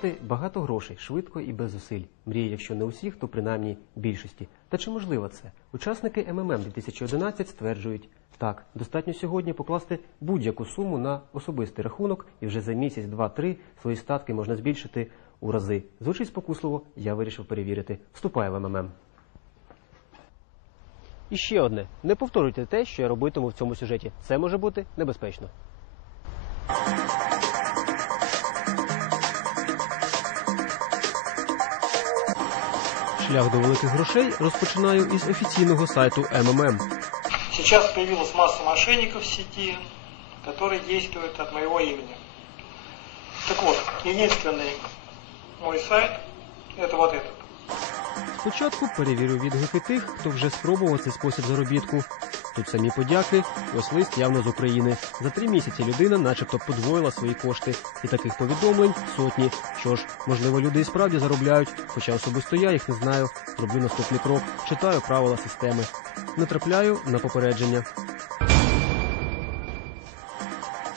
Заробляти багато грошей швидко і без зусиль. Мріє, якщо не усіх, то принаймні більшості. Та чи можливо це? Учасники МММ 2011 стверджують, так, достатньо сьогодні покласти будь-яку суму на особистий рахунок, і вже за місяць, два-три свої статки можна збільшити у рази. Звучить спокусливо, я вирішив перевірити. Вступаю в МММ. І ще одне: не повторюйте те, що я робитиму в цьому сюжеті. Це може бути небезпечно. Шлях до великих грошей розпочинаю із офіційного сайту МММ. Сейчас появилась масса мошенников в сети, которые действуют от моего имени. Так вот, единственный мой сайт это вот этот. Спочатку перевірю відгуки тих, хто вже спробував цей спосіб заробітку. Тут самі подяки, ось лист явно з України. За три місяці людина начебто подвоїла свої кошти. І таких повідомлень сотні. Що ж, можливо, люди і справді заробляють, хоча особисто я їх не знаю. Роблю наступний крок, читаю правила системи. Натрапляю на попередження.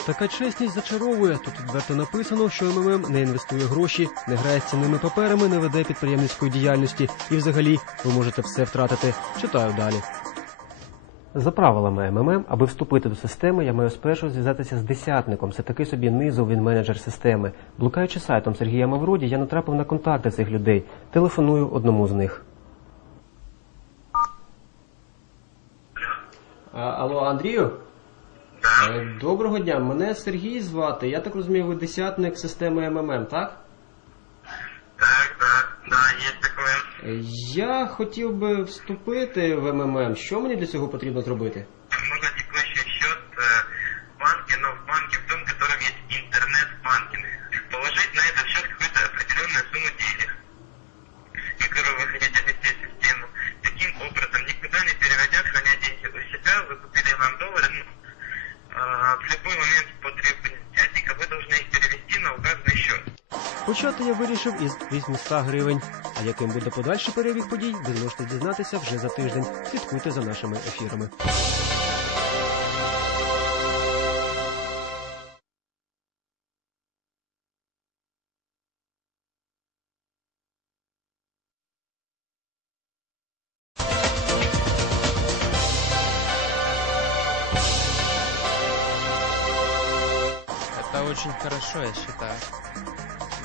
Така чесність зачаровує. Тут відверто написано, що МММ не інвестує гроші, не грає з цінними паперами, не веде підприємницької діяльності. І взагалі ви можете все втратити. Читаю далі. За правилами МММ, аби вступити до системи, я маю спершу зв'язатися з десятником. Це такий собі низовий менеджер системи. Блукаючи сайтом Сергія Мавроді, я натрапив на контакти цих людей. Телефоную одному з них. алло, Андрію? Е, Доброго дня, мене Сергій звати. Я так розумію, ви десятник системи МММ, так? Так, так, так, є такое. Е, Я хотів би вступити в МММ. Що мені для цього потрібно зробити? Почати я вирішив із 800 гривень. А яким буде подальший перебіг подій, ви зможете дізнатися вже за тиждень. Слідкуйте за нашими ефірами. Это очень хорошо, я считаю.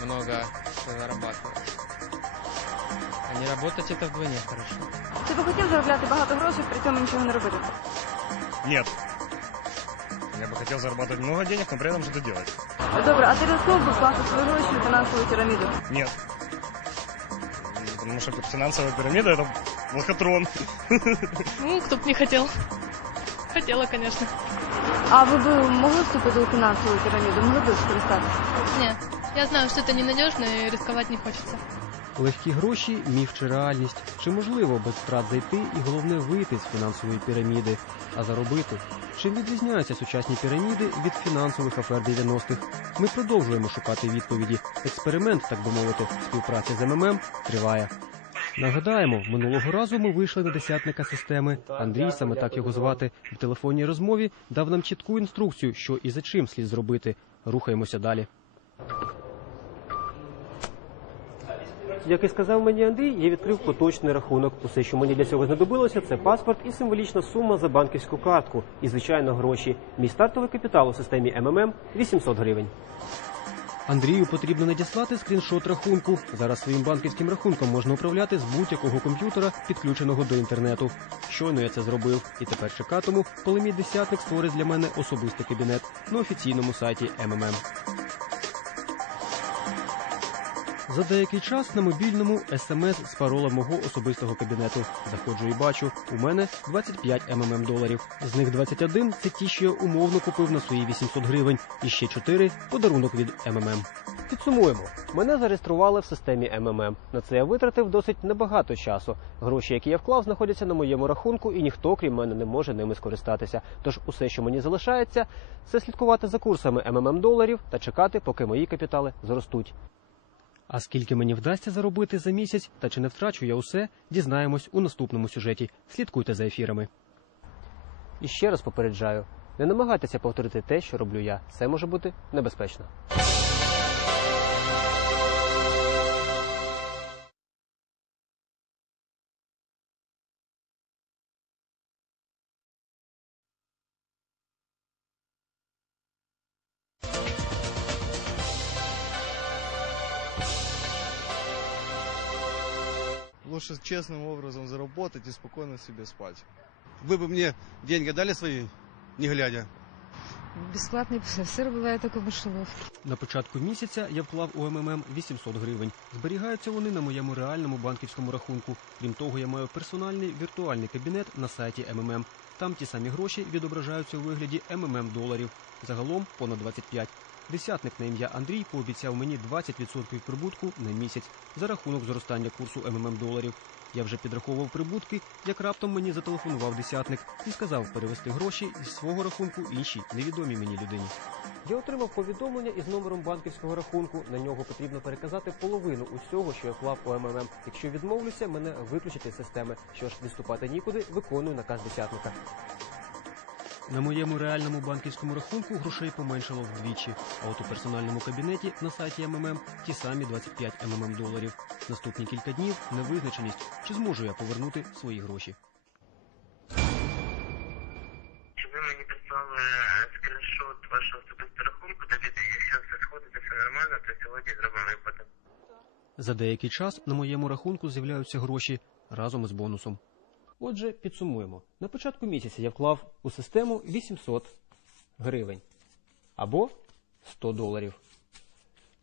Много зарабатываешь. А не работать это вдвойне хорошо. Ти би хотів заробляти багато грошей, при цьому нічого не робити? Нет. Я бы хотел зарабатывать много денег, но при этом что-то делать. Добре, а ти рискнув би вкласти свої гроші у фінансову піраміду? Нет. Потому что финансовая пирамида это лохотрон. Ну, кто бы не хотел. Хотела, конечно. А ви б могли вступити у фінансову піраміду? Могли б скористатися? Нет, Я знаю, что это ненадежно и рисковать не хочется. Легкі гроші, міф чи реальність. Чи можливо без втрат зайти і головне вийти з фінансової піраміди, а заробити? Чим відрізняються сучасні піраміди від фінансових афер 90-х? Ми продовжуємо шукати відповіді. Експеримент, так би мовити, співпраці з МММ триває. Нагадаємо, минулого разу ми вийшли на десятника системи. Андрій, саме так його звати, в телефонній розмові дав нам чітку інструкцію, що і за чим слід зробити. Рухаємося далі. Як і сказав мені Андрій, я відкрив поточний рахунок. Усе, що мені для цього знадобилося, це паспорт і символічна сума за банківську картку. І, звичайно, гроші. Мій стартовий капітал у системі МММ 800 гривень. Андрію потрібно надіслати скріншот рахунку. Зараз своїм банківським рахунком можна управляти з будь-якого комп'ютера, підключеного до інтернету. Щойно я це зробив, і тепер чекатиму, коли мій десятник створить для мене особистий кабінет на офіційному сайті МММ. За деякий час на мобільному смс з паролем мого особистого кабінету. Заходжу і бачу, у мене 25 МММ доларів. З них 21 – це ті, що я умовно купив на свої 800 гривень, і ще 4 – подарунок від МММ. Підсумуємо. Мене зареєстрували в системі МММ. На це я витратив досить небагато часу. Гроші, які я вклав, знаходяться на моєму рахунку, і ніхто, крім мене, не може ними скористатися. Тож усе, що мені залишається, це слідкувати за курсами МММ доларів та чекати, поки мої капітали зростуть. А скільки мені вдасться заробити за місяць, та чи не втрачу я усе, дізнаємось у наступному сюжеті. Слідкуйте за ефірами. І ще раз попереджаю: не намагайтеся повторити те, що роблю я. Це може бути небезпечно. что честным образом заработать и спокойно себе спать. Вы бы мне деньги дали свои, не глядя? Бесплатний сир буває тільки в мишеловці. На початку місяця я вклав у МММ 800 гривень. Зберігаються вони на моєму реальному банківському рахунку. Крім того, я маю персональний віртуальний кабінет на сайті МММ. Там ті самі гроші відображаються у вигляді МММ доларів. Загалом понад 25. Десятник на ім'я Андрій пообіцяв мені 20% прибутку на місяць за рахунок зростання курсу МММ доларів. Я вже підраховував прибутки, як раптом мені зателефонував десятник і сказав перевести гроші із свого рахунку іншій невідомій мені людині. Я отримав повідомлення із номером банківського рахунку. На нього потрібно переказати половину усього, що я вклав у МММ. Якщо відмовлюся, мене виключать із системи. Що ж, відступати нікуди, виконую наказ десятника. На моєму реальному банківському рахунку грошей поменшало вдвічі, а от у персональному кабінеті на сайті МММ ті самі 25 МММ доларів. Наступні кілька днів невизначеність, чи зможу я повернути свої гроші. Чи ви мені прислали скріншот вашого особистого рахунку, тоді якщо все сходиться, все нормально, то сьогодні зробимо виплату. За деякий час на моєму рахунку з'являються гроші разом із бонусом. Отже, підсумуємо. На початку місяця я вклав у систему 800 гривень або 100 доларів.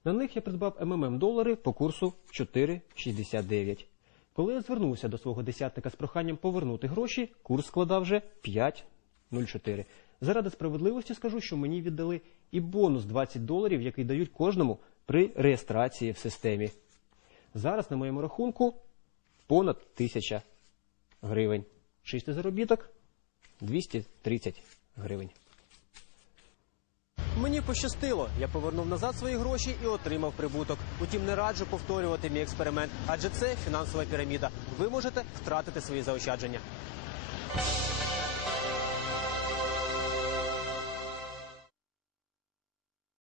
На них я придбав МММ долари по курсу 4,69. Коли я звернувся до свого десятника з проханням повернути гроші, курс складав вже 5,04. Заради справедливості скажу, що мені віддали і бонус 20 доларів, який дають кожному при реєстрації в системі. Зараз на моєму рахунку понад 1000 гривень. Чистий заробіток 230 гривень. Мені пощастило. Я повернув назад свої гроші і отримав прибуток. Утім, не раджу повторювати мій експеримент, адже це фінансова піраміда. Ви можете втратити свої заощадження.